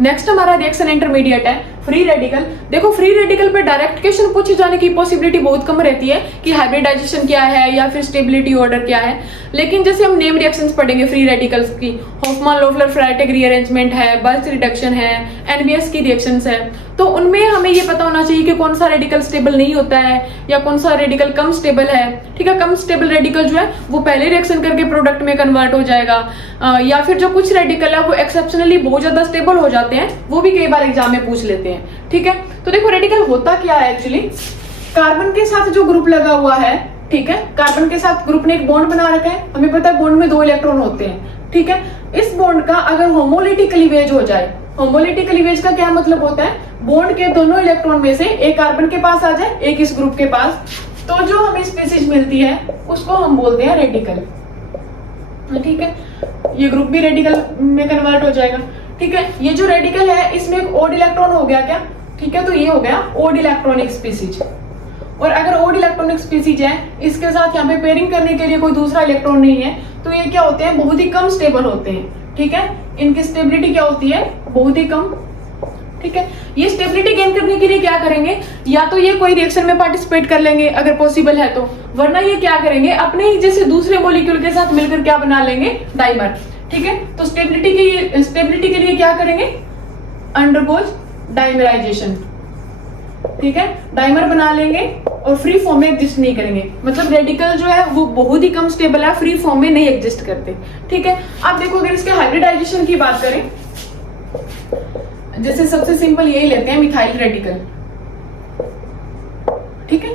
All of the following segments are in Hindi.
नेक्स्ट हमारा रिएक्शन इंटरमीडिएट है फ्री रेडिकल। देखो फ्री रेडिकल पे डायरेक्ट क्वेश्चन पूछे जाने की पॉसिबिलिटी बहुत कम रहती है कि हाइब्रिडाइजेशन क्या है या फिर स्टेबिलिटी ऑर्डर क्या है, लेकिन जैसे हम नेम रिएक्शंस पढ़ेंगे फ्री रेडिकल्स की, हॉफमैन लोफलर फ्राइटेक रीअरेंजमेंट है, बर्स्ट रिडक्शन है, एनबीएस की रिएक्शंस है, तो उनमें हमें ये पता होना चाहिए कि कौन सा रेडिकल स्टेबल नहीं होता है या कौन सा रेडिकल कम स्टेबल है। ठीक है, कम स्टेबल रेडिकल जो है वो पहले रिएक्शन करके प्रोडक्ट में कन्वर्ट हो जाएगा, या फिर जो कुछ रेडिकल है वो एक्सेप्शनली बहुत ज्यादा स्टेबल हो जाते हैं, वो भी कई बार एग्जाम में पूछ लेते हैं। ठीक है, तो देखो रेडिकल होता क्या है एक्चुअली, कार्बन के साथ जो ग्रुप लगा हुआ है, ठीक है, कार्बन के साथ ग्रुप ने एक बॉन्ड बना रखा है, हमें पता है बॉन्ड में 2 इलेक्ट्रॉन होते हैं। ठीक है, इस बॉन्ड का अगर होमोलिटिक क्लीवेज हो जाए, होमोलिटिक क्लीवेज का क्या मतलब होता है, बॉन्ड के दोनों इलेक्ट्रॉन में से एक कार्बन के पास आ जाए, एक इस ग्रुप के पास, तो जो हमें स्पीसीज मिलती है उसको हम बोलते हैं रेडिकल। ठीक है, ये ग्रुप भी रेडिकल में कन्वर्ट हो जाएगा। ठीक है, ये जो रेडिकल है इसमें एक ओड इलेक्ट्रॉन हो गया क्या, ठीक है, तो ये हो गया ओड इलेक्ट्रॉनिक स्पीसीज। और अगर ओड इलेक्ट्रॉनिक स्पीसीज है, इसके साथ यहाँ पे पेयरिंग करने के लिए कोई दूसरा इलेक्ट्रॉन नहीं है, तो ये क्या होते हैं, बहुत ही कम स्टेबल होते हैं। ठीक है, इनकी स्टेबिलिटी क्या होती है, बहुत ही कम। ठीक है, ये स्टेबिलिटी गेन करने के लिए क्या करेंगे, या तो ये कोई रिएक्शन में पार्टिसिपेट कर लेंगे अगर पॉसिबल है तो, वरना ये क्या करेंगे, अपने ही जैसे दूसरे मॉलिक्यूल के साथ मिलकर क्या बना लेंगे, डाइमर। ठीक है, तो स्टेबिलिटी के लिए क्या करेंगे, अंडरगोज डाइमराइजेशन। ठीक है, डाइमर बना लेंगे और फ्री फॉर्म में एग्जिस्ट नहीं करेंगे, मतलब रेडिकल जो है वो बहुत ही कम स्टेबल है, फ्री फॉर्म में नहीं एग्जिस्ट करते। ठीक है, अब देखो अगर इसके हाइब्रिडाइजेशन की बात करें, जैसे सबसे सिंपल यही लेते हैं मिथाइल रेडिकल। ठीक है,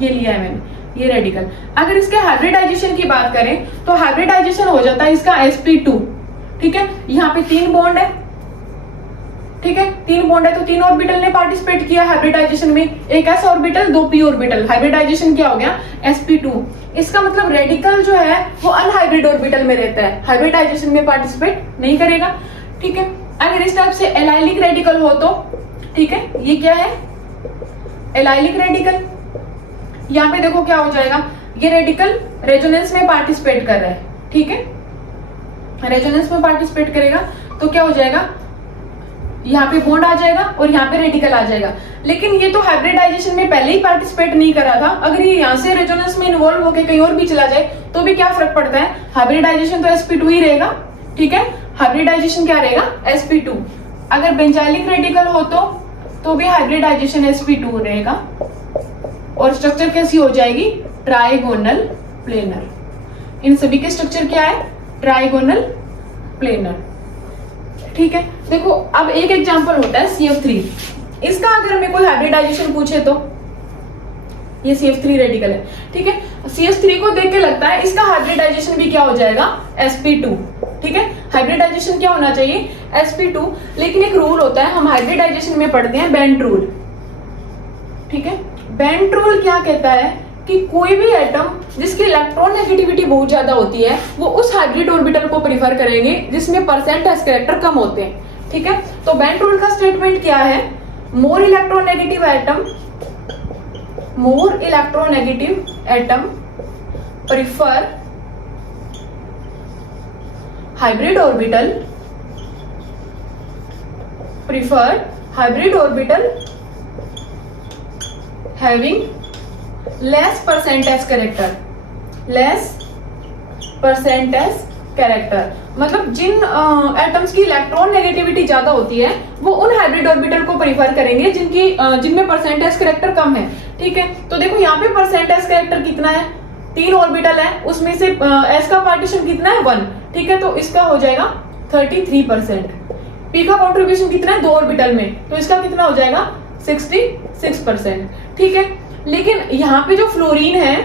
ये लिया है मैंने, ये रेडिकल। अगर इसके हाइब्रिडाइजेशन की बात करें तो हाइब्रिडाइजेशन हो जाता है इसका sp2। ठीक है, यहाँ पे 3 बॉन्ड है। ठीक है, 3 बॉन्ड है तो 3 ऑर्बिटल ने पार्टिसिपेट किया हाइब्रिडाइजेशन में, एक s orbital 2 p orbital, hybridization क्या हो गया, sp2। इसका मतलब रेडिकल जो है वो अनहाइब्रिड ऑर्बिटल में रहता है, हाइब्रिडाइजेशन में पार्टिसिपेट नहीं करेगा। ठीक है, अगर इस टाइप से एलाइलिक रेडिकल हो तो, ठीक है, ये क्या है, एलाइलिक रेडिकल। यहाँ पे देखो क्या हो जाएगा, ये रेडिकल रेजोनेंस में पार्टिसिपेट कर रहा है। ठीक है, रेजोनेंस में पार्टिसिपेट करेगा तो क्या हो जाएगा, यहाँ पे बॉन्ड आ जाएगा और यहाँ पे रेडिकल आ जाएगा। लेकिन ये तो हाइब्रिडाइजेशन में पहले ही पार्टिसिपेट नहीं करा था, अगर ये यहाँ से रेजोनेंस में इन्वॉल्व होकर कहीं और भी चला जाए तो भी क्या फर्क पड़ता है, हाइब्रिडाइजेशन तो sp2 ही रहेगा। ठीक है, हाइब्रिडाइजेशन क्या रहेगा, sp2। अगर बेंजाइलिक रेडिकल हो तो भी हाइब्रिडाइजेशन sp2 रहेगा, और स्ट्रक्चर कैसी हो जाएगी, ट्राइगोनल प्लेनर। इन सभी के स्ट्रक्चर क्या है, ट्राइगोनल प्लेनर। ठीक है, देखो अब एक एग्जांपल होता है CF3। इसका अगर हमें कोई हाइब्रिडाइजेशन पूछे तो, ये CF3 रेडिकल है। ठीक है, CH3 को देख के लगता है इसका हाइब्रिडाइजेशन भी क्या हो जाएगा, sp2। ठीक है, हाइब्रिडाइजेशन क्या होना चाहिए, sp2। लेकिन एक रूल होता है, हम हाइब्रिडाइजेशन में पढ़ते हैं बेंट रूल। ठीक है, बेंट रूल क्या कहता है कि कोई भी एटम जिसकी इलेक्ट्रॉन नेगेटिविटी बहुत ज्यादा होती है वो उस हाइब्रिड ऑर्बिटल को प्रीफर करेंगे जिसमें परसेंट s कैरेक्टर कम होते हैं। ठीक है, तो बेंट रूल का स्टेटमेंट क्या है, more electronegative atom prefer hybrid orbital having less percent s character, मतलब जिन एटम्स की इलेक्ट्रॉन नेगेटिविटी ज्यादा होती है वो उन हाइब्रिड ऑर्बिटल को प्रीफर करेंगे जिनमें परसेंट s कैरेक्टर कम है। ठीक है, तो देखो यहाँ पे परसेंट s कैरेक्टर कितना है, 3 ऑर्बिटल है, उसमें से s का पार्टीशन कितना है, 1। ठीक है, तो इसका हो जाएगा 33%। p का कॉन्ट्रीब्यूशन कितना है, 2 ऑर्बिटल में, तो इसका कितना हो जाएगा, 66%। ठीक है, लेकिन यहाँ पे जो फ्लोरीन है,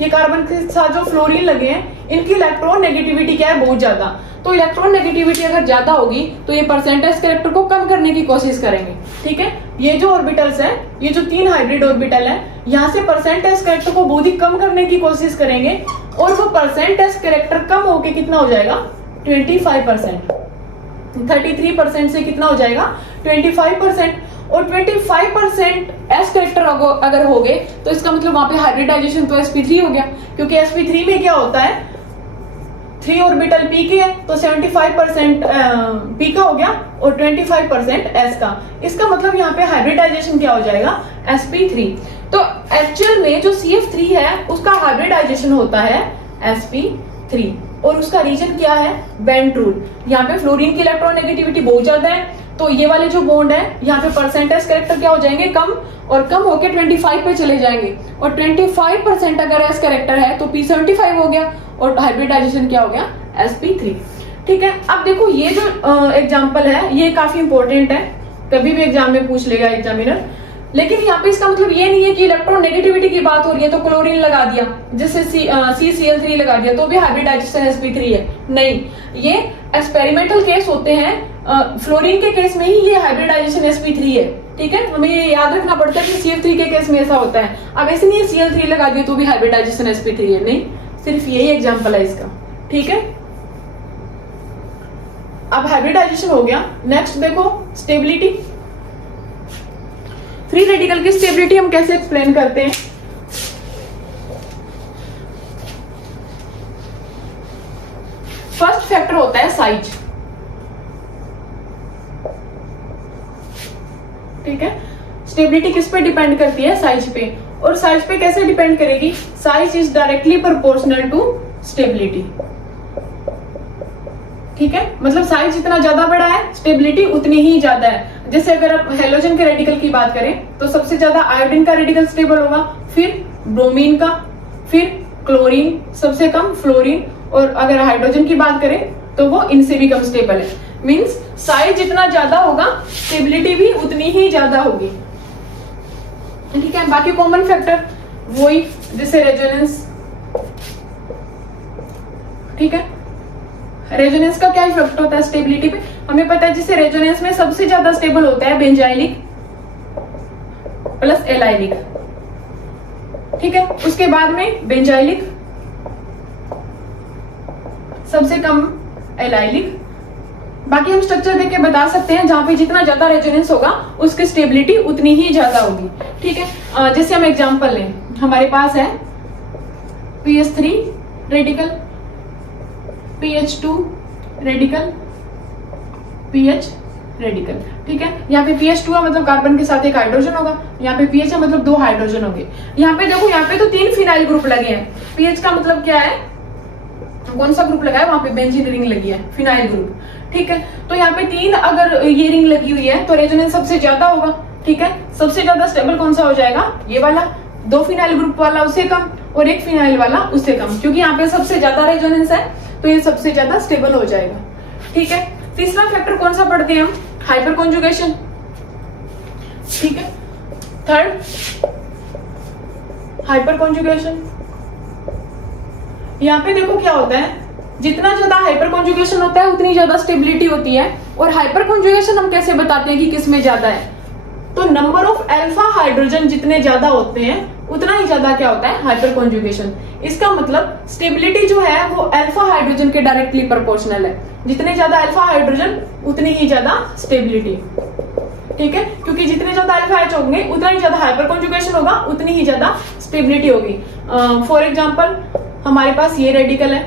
ये कार्बन के साथ जो फ्लोरीन लगे हैं, इनकी इलेक्ट्रॉन नेगेटिविटी क्या है, बहुत ज्यादा। तो इलेक्ट्रॉन नेगेटिविटी अगर ज्यादा होगी तो ये परसेंटेज कैरेक्टर को कम करने की कोशिश करेंगे। ठीक है, ये जो ऑर्बिटल्स है, ये जो 3 हाइब्रिड ऑर्बिटल है, यहाँ से परसेंटेज कैरेक्टर को बहुत ही कम करने की कोशिश करेंगे, और वो परसेंटेज कैरेक्टर कम होके कितना हो जाएगा, 25%। 33% से कितना हो जाएगा, 25%। और 25% s कैरेक्टर अगर हो गए तो इसका मतलब वहां पे हाइब्रिडाइजेशन तो sp3 हो गया, क्योंकि sp3 में क्या होता है, 3 ऑर्बिटल पी के है तो 75% पी का हो गया और 25% एस का। इसका मतलब यहाँ पे हाइब्रिडाइजेशन क्या हो जाएगा, sp3। तो एक्चुअल में जो CF3 है उसका हाइब्रिडाइजेशन होता है sp3 और उसका रीजन क्या है, बेंट रूल। यहाँ पे फ्लोरीन की इलेक्ट्रोनेगेटिविटी बहुत ज्यादा है तो ये वाले जो बॉन्ड है यहाँ पे परसेंटेज कैरेक्टर क्या हो जाएंगे, कम, और कम होके 25 पे चले जाएंगे और 25% अगर एस कैरेक्टर है तो p75 हो गया और हाइब्रिडाइजेशन क्या हो गया, sp3। ठीक है, अब देखो ये जो एग्जांपल है ये काफी इंपॉर्टेंट है, कभी भी एग्जाम में पूछ लेगा एग्जामिनर। लेकिन यहाँ पे इसका मतलब ये नहीं है कि इलेक्ट्रोनेगेटिविटी की बात हो रही है तो क्लोरीन लगा दिया, जैसे CCl3 लगा दिया तो भी हाइब्रिडाइजेशन sp3 है, नहीं। ये एक्सपेरिमेंटल केस होते हैं, फ्लोरीन के केस में ही ये हाइब्रिडाइजेशन sp3 है। ठीक है, हमें ये याद रखना पड़ता है कि CF3 के केस में ऐसा होता है। अब ऐसे नहीं Cl3 लगा दिया तो भी हाइब्रिडाइजेशन sp3 है, नहीं, सिर्फ यही एग्जाम्पल है इसका। ठीक है, अब हाइब्रिडाइजेशन हो गया। नेक्स्ट देखो स्टेबिलिटी। फ्री रेडिकल की स्टेबिलिटी हम कैसे एक्सप्लेन करते हैं, फर्स्ट फैक्टर होता है साइज। ठीक है, स्टेबिलिटी किस पे डिपेंड करती है, साइज पे। और साइज पे कैसे डिपेंड करेगी, size is directly proportional to stability. ठीक है, मतलब साइज जितना ज्यादा बड़ा है स्टेबिलिटी उतनी ही ज्यादा है। जैसे अगर आप हेलोजन के रेडिकल की बात करें तो सबसे ज्यादा आयोडीन का रेडिकल स्टेबल होगा, फिर ब्रोमीन का, फिर क्लोरीन, सबसे कम फ्लोरीन, और अगर हाइड्रोजन की बात करें तो वो इनसे भी कम स्टेबल है। मींस साइज जितना ज्यादा होगा स्टेबिलिटी भी उतनी ही ज्यादा होगी। ठीक है, बाकी कॉमन फैक्टर वही, जैसे रेजोनेंस। ठीक है, रेजोनेंस का क्या इफेक्ट होता है स्टेबिलिटी पे, हमें पता है। जैसे रेजोनेंस में सबसे ज्यादा स्टेबल होता है बेंजाइलिक प्लस एलाइलिक। ठीक है, उसके बाद में बेंजाइलिक, सबसे कम एलाइलिक। बाकी हम स्ट्रक्चर देख के बता सकते हैं, जहां पे जितना ज्यादा रेजोनेंस होगा उसकी स्टेबिलिटी उतनी ही ज्यादा होगी। ठीक है, जैसे हम एग्जांपल लें, हमारे पास है PH3 radical, PH2 radical, PH radical. ठीक है, यहाँ पे PH2 है मतलब कार्बन के साथ एक हाइड्रोजन होगा, यहाँ पे PH है मतलब 2 हाइड्रोजन होंगे। यहाँ पे देखो, यहाँ पे तो 3 फिनाइल ग्रुप लगे हैं। PH का मतलब क्या है, कौन सा ग्रुप लगा है, वहां पे बेंजीन रिंग लगी है, फिनाइल ग्रुप। ठीक है, तो यहाँ पे 3 अगर ये रिंग लगी हुई है तो रेजोनेंस सबसे ज्यादा होगा। ठीक है, सबसे ज्यादा स्टेबल कौन सा हो जाएगा, ये वाला, 2 फिनाइल ग्रुप वाला उससे कम और 1 फिनाइल वाला उससे कम, क्योंकि यहाँ पे सबसे ज्यादा रेजोनेंस है तो ये सबसे ज्यादा स्टेबल हो जाएगा। ठीक है, तीसरा फैक्टर कौन सा पढ़ते हैं हम, हाइपर कॉन्जुगेशन। ठीक है, थर्ड हाइपर कॉन्जुगेशन। यहाँ पे देखो क्या होता है, जितना ज्यादा हाइपर कॉन्जुगेशन होता है उतनी ज्यादा स्टेबिलिटी होती है। और हाइपर कॉन्जुगेशन हम कैसे बताते हैं कि किसमें ज्यादा है, तो नंबर ऑफ अल्फा हाइड्रोजन जितने ज्यादा होते हैं उतना ही ज्यादा क्या होता है, हाइपर कॉन्जुगेशन। इसका मतलब स्टेबिलिटी जो है वो अल्फा हाइड्रोजन के डायरेक्टली प्रोपोर्शनल है, जितने ज्यादा अल्फा हाइड्रोजन उतनी ही ज्यादा स्टेबिलिटी। ठीक है, क्योंकि जितने ज्यादा अल्फा एच होंगे उतना ही ज्यादा हाइपर कॉन्जुगेशन होगा, उतनी ही ज्यादा स्टेबिलिटी होगी। फॉर एग्जाम्पल हमारे पास ये रेडिकल है,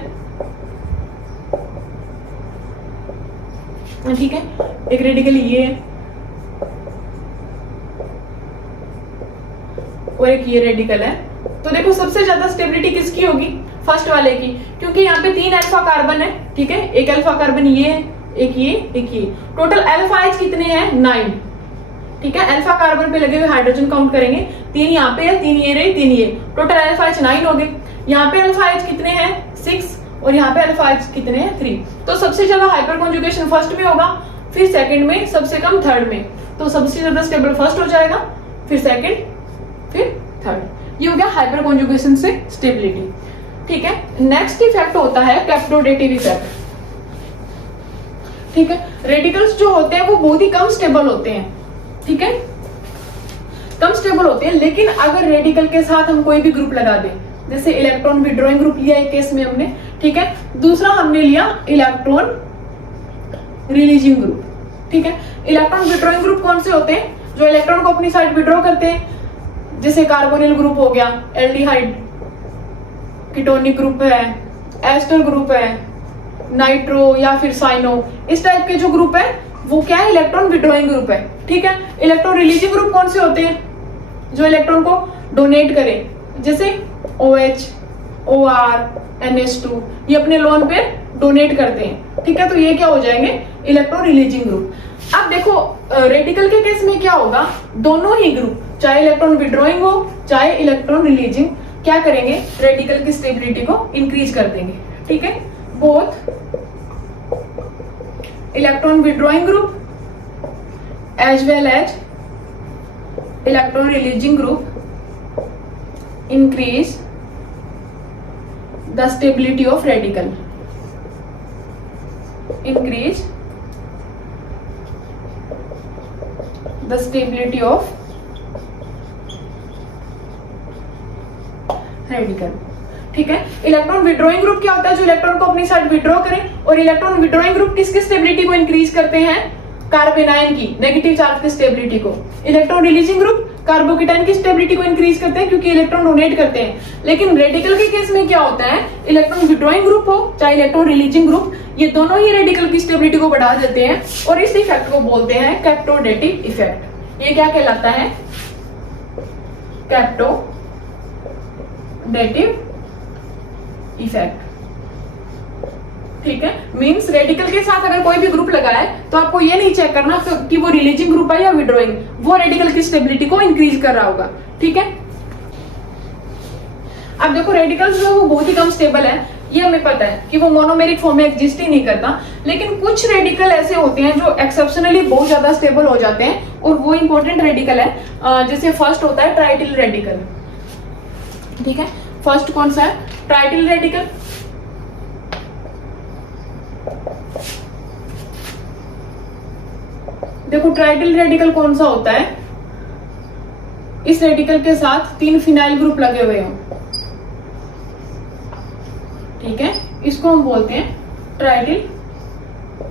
ठीक है, एक रेडिकल ये है और एक ये रेडिकल है। तो देखो सबसे ज्यादा स्टेबिलिटी किसकी होगी, फर्स्ट वाले की, क्योंकि यहाँ पे 3 अल्फा कार्बन है। ठीक है, एक अल्फा कार्बन ये है, एक ये, एक ये, टोटल अल्फा एच कितने हैं, 9। ठीक है, अल्फा कार्बन पे लगे हुए हाइड्रोजन काउंट करेंगे, 3 यहाँ पे है, 3 ये रहे, 3 ये, टोटल अल्फा एच 9 हो गए। यहाँ पे अल्फा एच कितने हैं, 6, और यहाँ पे अल्फा एच कितने हैं, 3। तो सबसे ज्यादा हाइपर कॉन्जुगेशन फर्स्ट में होगा, फिर सेकंड में, सबसे कम थर्ड में। तो सबसे ज्यादा स्टेबल फर्स्ट हो जाएगा, फिर सेकंड, फिर थर्ड। ये हो गया हाइपर कॉन्जुगेशन से स्टेबिलिटी। ठीक है, नेक्स्ट इफेक्ट होता है कैप्टोडेटिव इफेक्ट। ठीक है, रेडिकल्स जो होते हैं वो बहुत ही कम स्टेबल होते हैं। ठीक है, कम स्टेबल होते हैं, लेकिन अगर रेडिकल के साथ हम कोई भी ग्रुप लगा दें, जैसे इलेक्ट्रॉन विड्रॉइंग ग्रुप लिया एक केस में हमने, ठीक है, दूसरा हमने लिया इलेक्ट्रॉन रिलीजिंग ग्रुप। ठीक है, इलेक्ट्रॉन विड्रॉइंग ग्रुप कौन से होते हैं, जो इलेक्ट्रॉन को अपनी साइड विड्रॉ करते हैं, जैसे कार्बोनिल ग्रुप हो गया, एल्डिहाइड, कीटोनिक ग्रुप है, एस्टर ग्रुप है, नाइट्रो या फिर साइनो, इस टाइप के जो ग्रुप है वो क्या है, इलेक्ट्रॉन विड्रॉइंग ग्रुप है। ठीक है, इलेक्ट्रॉन रिलीजिंग ग्रुप कौन से होते हैं, जो इलेक्ट्रॉन को डोनेट करे, जैसे OH, OR, NH2, ये अपने लोन पे डोनेट करते हैं। ठीक है, तो ये क्या हो जाएंगे, इलेक्ट्रॉन रिलीजिंग ग्रुप। अब देखो रेडिकल के केस में क्या होगा, दोनों ही ग्रुप, चाहे इलेक्ट्रॉन विड्रॉइंग हो चाहे इलेक्ट्रॉन रिलीजिंग, क्या करेंगे, रेडिकल की स्टेबिलिटी को इंक्रीज कर देंगे। ठीक है, both electron withdrawing group as well as electron releasing group increase the stability of radical, increase the stability of radical। ठीक है, इलेक्ट्रॉन विड्रॉइंग ग्रुप क्या होता है, जो इलेक्ट्रॉन को अपनी साइड विड्रॉ करें, और इलेक्ट्रॉन विड्रॉइंग ग्रुप किसकी स्टेबिलिटी को इंक्रीज करते हैं, कार्बेनाइन की नेगेटिव चार्ज की स्टेबिलिटी को। इलेक्ट्रॉन रिलीजिंग ग्रुप कार्बोकेटाइन की स्टेबिलिटी को इंक्रीज करते हैं क्योंकि इलेक्ट्रॉन डोनेट करते हैं। लेकिन रेडिकल के केस में क्या होता है, इलेक्ट्रॉन विड्रॉइंग ग्रुप हो चाहे इलेक्ट्रॉन रिलीजिंग ग्रुप, ये दोनों ही रेडिकल की स्टेबिलिटी को बढ़ा देते हैं, और इस इफेक्ट को बोलते हैं कैप्टोडेटिव इफेक्ट। ये क्या कहलाता है, कैप्टोडेटिव इफेक्ट। ठीक है, मींस रेडिकल के साथ अगर कोई भी ग्रुप लगा है तो आपको ये नहीं चेक करना कि वो रिलीजिंग ग्रुप है या विड्रॉइंग, वो रेडिकल की स्टेबिलिटी को इंक्रीज कर रहा होगा। ठीक है, अब देखो रेडिकल्स जो वो बहुत ही कम स्टेबल है, ये हमें पता है कि वो मोनोमेरिक फॉर्म में एग्जिस्ट ही नहीं करता, लेकिन कुछ रेडिकल ऐसे होते हैं जो एक्सेप्शनली बहुत ज्यादा स्टेबल हो जाते हैं, और वो इंपॉर्टेंट रेडिकल है। जैसे फर्स्ट होता है ट्राइटिल रेडिकल। ठीक है, फर्स्ट कौन सा है, ट्राइटिल रेडिकल। देखो ट्राइटिल रेडिकल कौन सा होता है, इस रेडिकल के साथ 3 फिनाइल ग्रुप लगे हुए हों। ठीक है, इसको हम बोलते हैं ट्राइटिल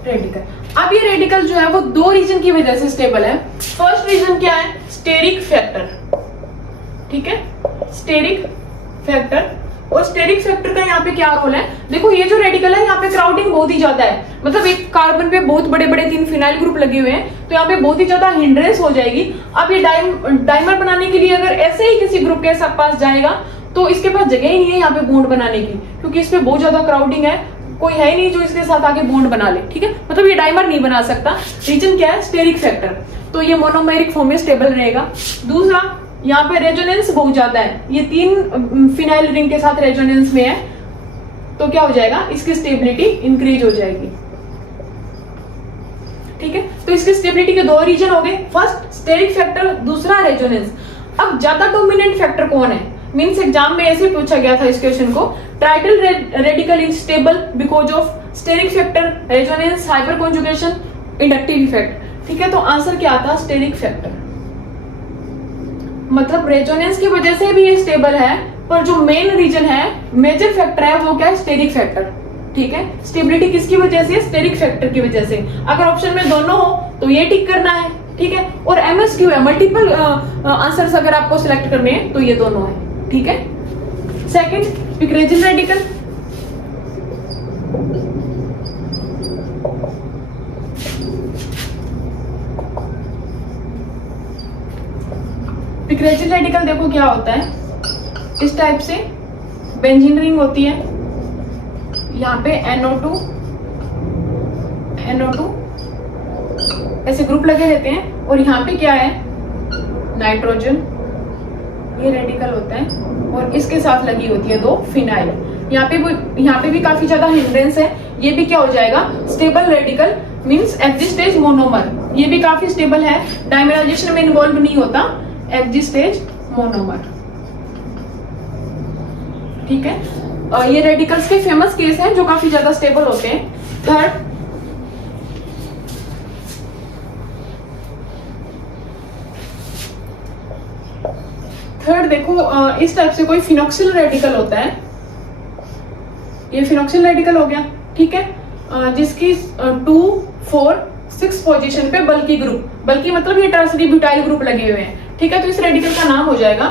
रेडिकल। अब ये रेडिकल जो है वो 2 रीजन की वजह से स्टेबल है। फर्स्ट रीजन क्या है, स्टेरिक फैक्टर। ठीक है, स्टेरिक फैक्टर, और स्टेरिक फैक्टर का यहाँ पे क्या रोल है, देखो ये जो रेडिकल है यहाँ पे क्राउडिंग बहुत ही ज्यादा है, मतलब एक कार्बन पे बहुत बड़े बड़े 3 फिनाइल ग्रुप लगे हुए हैं, तो यहाँ पे बहुत ही ज्यादा हिंड्रेंस हो जाएगी। अब ये डाइमर बनाने के लिए अगर ऐसे ही किसी ग्रुप के पास जाएगा तो इसके पास जगह ही नहीं है यहाँ पे बॉन्ड बनाने की, क्योंकि इस पे बहुत ज्यादा क्राउडिंग है, कोई है ही नहीं जो इसके साथ आके बॉन्ड बना ले। ठीक है, मतलब ये डाइमर नहीं बना सकता। रीजन क्या है, स्टेरिक फैक्टर, तो ये मोनोमेरिक फॉर्म में स्टेबल रहेगा। दूसरा, यहाँ पे रेजोनेंस बहुत ज्यादा है, ये 3 फिनाइल रिंग के साथ रेजोनेंस में है, तो क्या हो जाएगा, इसकी स्टेबिलिटी इंक्रीज हो जाएगी। ठीक है, तो इसकी स्टेबिलिटी के 2 रीजन हो गए, फर्स्ट स्टेरिक फैक्टर, दूसरा रेजोनेंस। अब ज्यादा डोमिनेंट फैक्टर कौन है, मींस एग्जाम में ऐसे पूछा गया था इस क्वेश्चन को, trityl radical is stable because of steric factor, resonance, hyperconjugation, inductive effect. ठीक है, तो आंसर क्या आता, स्टेरिक फैक्टर। मतलब रेजोनेंस की वजह से भी ये स्टेबल है, पर जो मेन रीजन है, मेजर फैक्टर है, वो क्या है, स्टेरिक फैक्टर। ठीक है, स्टेबिलिटी किसकी वजह से, स्टेरिक फैक्टर की वजह से। अगर ऑप्शन में दोनों हो तो ये टिक करना है। ठीक है, और MSQ है, मल्टीपल आंसर्स अगर आपको सिलेक्ट करने हैं तो ये दोनों है। ठीक है, सेकंड पिक्रेजिन रेडिकल। पिक्रेजिन रेडिकल देखो क्या होता है, इस टाइप से बेंजीन रिंग होती है, यहाँ पे NO2 ऐसे ग्रुप लगे रहते हैं, और यहाँ पे क्या है, नाइट्रोजन, ये रेडिकल होता है, और इसके साथ लगी होती है 2 फिनाइल। यहाँ पे भी काफी ज्यादा हिंड्रेंस है, ये भी क्या हो जाएगा, स्टेबल रेडिकल, मींस एक्जिस्टेज मोनोमर, ये भी काफी स्टेबल है, डाइमराइजेशन में इन्वॉल्व नहीं होता, एक्जिस्टेज मोनोमर। ठीक है, ये रेडिकल्स के फेमस केस हैं जो काफी ज्यादा स्टेबल होते हैं। थर्ड देखो, इस टाइप से कोई फिनोक्सिल रेडिकल होता है, ये फिनोक्सिल रेडिकल हो गया। ठीक है, जिसकी 2, 4, 6 पोजीशन पे बल्कि ग्रुप, बल्कि मतलब ये टर्सरी ब्यूटाइल ग्रुप लगे हुए हैं। ठीक है, तो इस रेडिकल का नाम हो जाएगा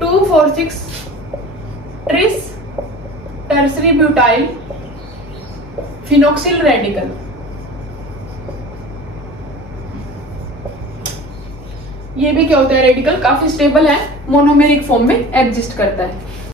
2, 4, 6 ट्रिस टर्सरी ब्यूटाइल फिनोक्सिल रेडिकल, ये भी क्या होता है रेडिकल, काफी स्टेबल है, मोनोमेरिक फॉर्म में एग्जिस्ट करता है।